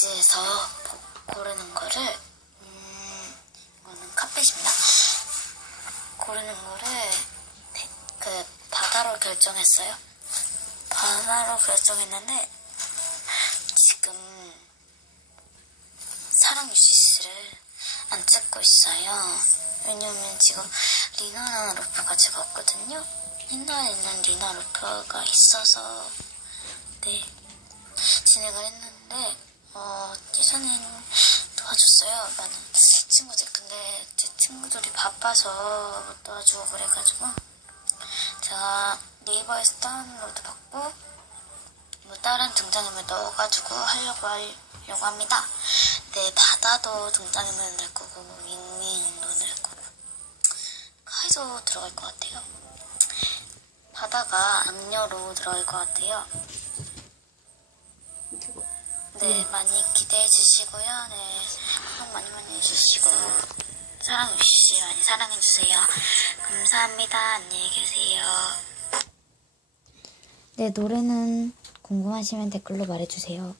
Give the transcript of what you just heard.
굿즈에서 고- 고르는 거를 음, 이거는 카펫입니다. 고르는 거를 네, 그 바다로 결정했어요. 바다로 결정했는데 지금 사랑 유시스를 안 찍고 있어요. 왜냐면 지금 리나랑 루프가 제가 없거든요. 옛날에 있는 리나 루프가 있어서 네 진행을 했는데 어 예전에는 도와줬어요 많은 친구들 근데 제 친구들이 바빠서 못 도와주고 그래가지고 제가 네이버에서 다운로드 받고 뭐 다른 등장인물 넣어가지고 하려고 하려고 합니다. 네 바다도 등장인물 낼 거고 윙윙도 낼 거고 카이도 들어갈 것 같아요. 바다가 악녀로 들어갈 것 같아요. 네, 많이 기대해 주시고요. 네, 구독 많이 많이 해주시고 사랑 주시지 많이 사랑해 주세요. 감사합니다. 안녕히 계세요. 네, 노래는 궁금하시면 댓글로 말해주세요.